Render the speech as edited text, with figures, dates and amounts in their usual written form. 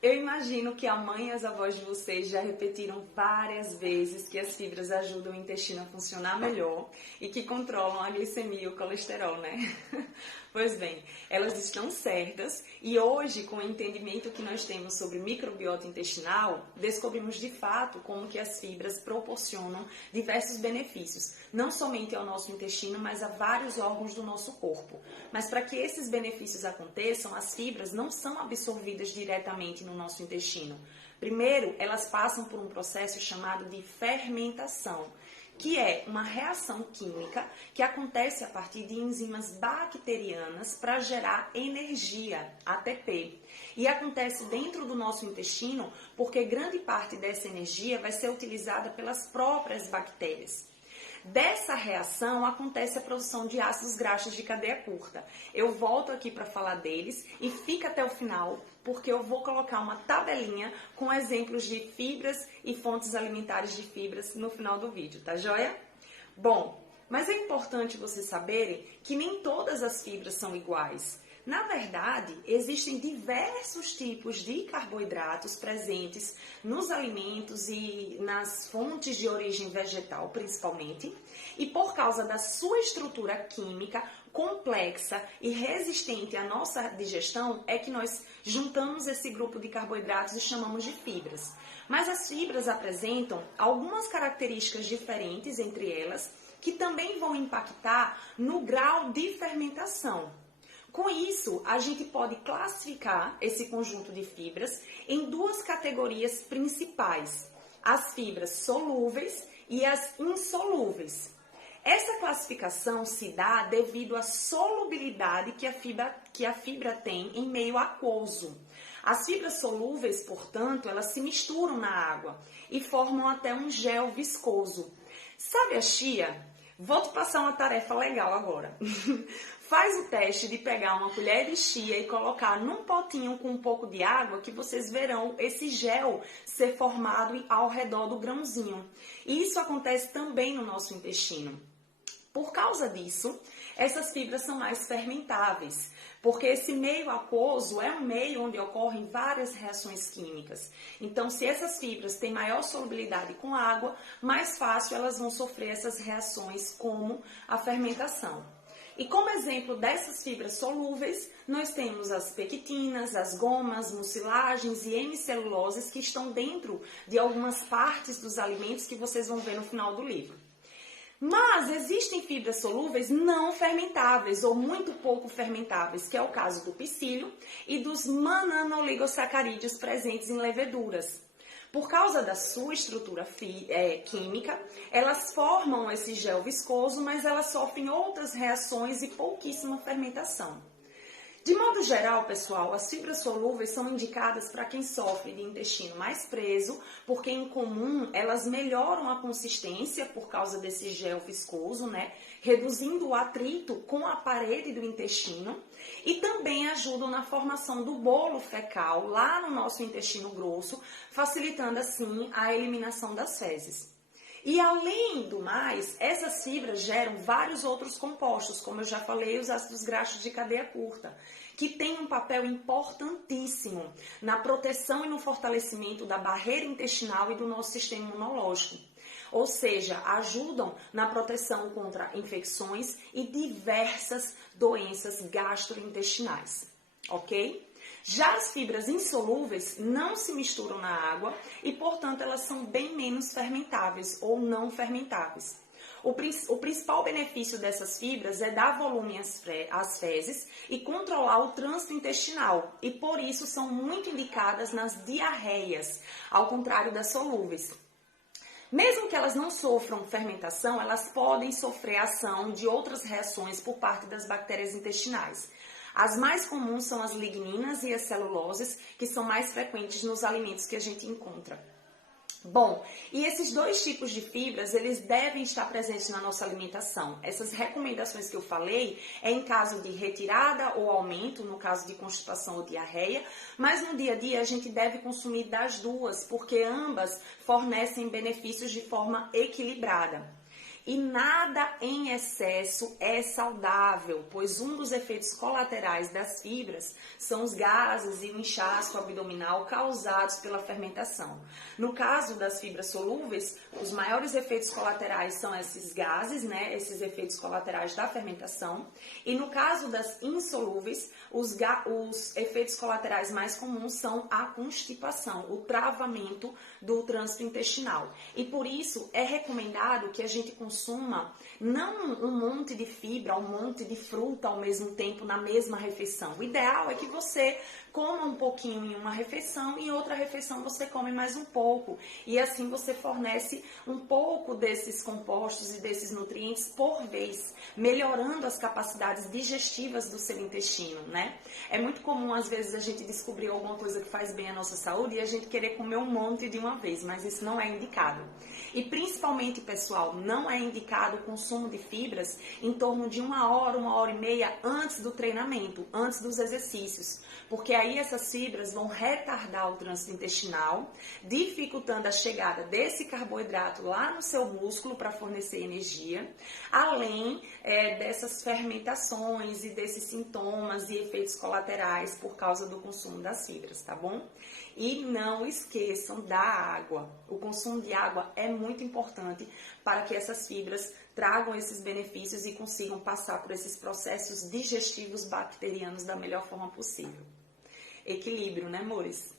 Eu imagino que a mãe e as avós de vocês já repetiram várias vezes que as fibras ajudam o intestino a funcionar melhor e que controlam a glicemia e o colesterol, né? Pois bem, elas estão certas e hoje, com o entendimento que nós temos sobre microbiota intestinal, descobrimos de fato como que as fibras proporcionam diversos benefícios, não somente ao nosso intestino, mas a vários órgãos do nosso corpo. Mas para que esses benefícios aconteçam, as fibras não são absorvidas diretamente no nosso intestino. Primeiro, elas passam por um processo chamado de fermentação, que é uma reação química que acontece a partir de enzimas bacterianas para gerar energia, ATP. E acontece dentro do nosso intestino porque grande parte dessa energia vai ser utilizada pelas próprias bactérias. Dessa reação acontece a produção de ácidos graxos de cadeia curta. Eu volto aqui para falar deles e fica até o final, porque eu vou colocar uma tabelinha com exemplos de fibras e fontes alimentares de fibras no final do vídeo, tá joia? Bom, mas é importante vocês saberem que nem todas as fibras são iguais. Na verdade, existem diversos tipos de carboidratos presentes nos alimentos e nas fontes de origem vegetal, principalmente, e por causa da sua estrutura química complexa e resistente à nossa digestão, é que nós juntamos esse grupo de carboidratos e chamamos de fibras. Mas as fibras apresentam algumas características diferentes entre elas, que também vão impactar no grau de fermentação. Com isso, a gente pode classificar esse conjunto de fibras em duas categorias principais: as fibras solúveis e as insolúveis. Essa classificação se dá devido à solubilidade que a fibra tem em meio aquoso. As fibras solúveis, portanto, elas se misturam na água e formam até um gel viscoso. Sabe a chia? Vou te passar uma tarefa legal agora. Faz o teste de pegar uma colher de chia e colocar num potinho com um pouco de água, que vocês verão esse gel ser formado ao redor do grãozinho. E isso acontece também no nosso intestino. Por causa disso, essas fibras são mais fermentáveis, porque esse meio aquoso é um meio onde ocorrem várias reações químicas. Então, se essas fibras têm maior solubilidade com água, mais fácil elas vão sofrer essas reações como a fermentação. E como exemplo dessas fibras solúveis, nós temos as pectinas, as gomas, mucilagens e hemiceluloses que estão dentro de algumas partes dos alimentos que vocês vão ver no final do livro. Mas existem fibras solúveis não fermentáveis ou muito pouco fermentáveis, que é o caso do psyllium e dos mananoligosacarídeos presentes em leveduras. Por causa da sua estrutura química, elas formam esse gel viscoso, mas elas sofrem outras reações e pouquíssima fermentação. De modo geral, pessoal, as fibras solúveis são indicadas para quem sofre de intestino mais preso, porque em comum elas melhoram a consistência por causa desse gel viscoso, né? Reduzindo o atrito com a parede do intestino e também ajudam na formação do bolo fecal lá no nosso intestino grosso, facilitando assim a eliminação das fezes. E além do mais, essas fibras geram vários outros compostos, como eu já falei, os ácidos graxos de cadeia curta, que têm um papel importantíssimo na proteção e no fortalecimento da barreira intestinal e do nosso sistema imunológico. Ou seja, ajudam na proteção contra infecções e diversas doenças gastrointestinais, ok? Já as fibras insolúveis não se misturam na água e, portanto, elas são bem menos fermentáveis ou não fermentáveis. O principal benefício dessas fibras é dar volume às fezes e controlar o trânsito intestinal, e por isso são muito indicadas nas diarreias, ao contrário das solúveis. Mesmo que elas não sofram fermentação, elas podem sofrer ação de outras reações por parte das bactérias intestinais. As mais comuns são as ligninas e as celuloses, que são mais frequentes nos alimentos que a gente encontra. Bom, e esses dois tipos de fibras, eles devem estar presentes na nossa alimentação. Essas recomendações que eu falei é em caso de retirada ou aumento, no caso de constipação ou diarreia, mas no dia a dia a gente deve consumir das duas, porque ambas fornecem benefícios de forma equilibrada. E nada em excesso é saudável, pois um dos efeitos colaterais das fibras são os gases e o inchaço abdominal causados pela fermentação. No caso das fibras solúveis, os maiores efeitos colaterais são esses gases, né, esses efeitos colaterais da fermentação. E no caso das insolúveis, os efeitos colaterais mais comuns são a constipação, o travamento do trânsito intestinal. E por isso é recomendado que a gente consuma não um monte de fibra, um monte de fruta ao mesmo tempo na mesma refeição. O ideal é que você coma um pouquinho em uma refeição e em outra refeição você come mais um pouco. E assim você fornece um pouco desses compostos e desses nutrientes por vez, melhorando as capacidades digestivas do seu intestino, né? É muito comum às vezes a gente descobrir alguma coisa que faz bem à nossa saúde e a gente querer comer um monte de uma vez, mas isso não é indicado. E principalmente, pessoal, não é indicado o consumo de fibras em torno de 1 hora e meia antes do treinamento, antes dos exercícios, porque aí essas fibras vão retardar o trânsito intestinal, dificultando a chegada desse carboidrato lá no seu músculo para fornecer energia, além dessas fermentações e desses sintomas e efeitos colaterais por causa do consumo das fibras, tá bom? E não esqueçam da água. O consumo de água é muito importante para que essas fibras tragam esses benefícios e consigam passar por esses processos digestivos bacterianos da melhor forma possível. Equilíbrio, né, amores?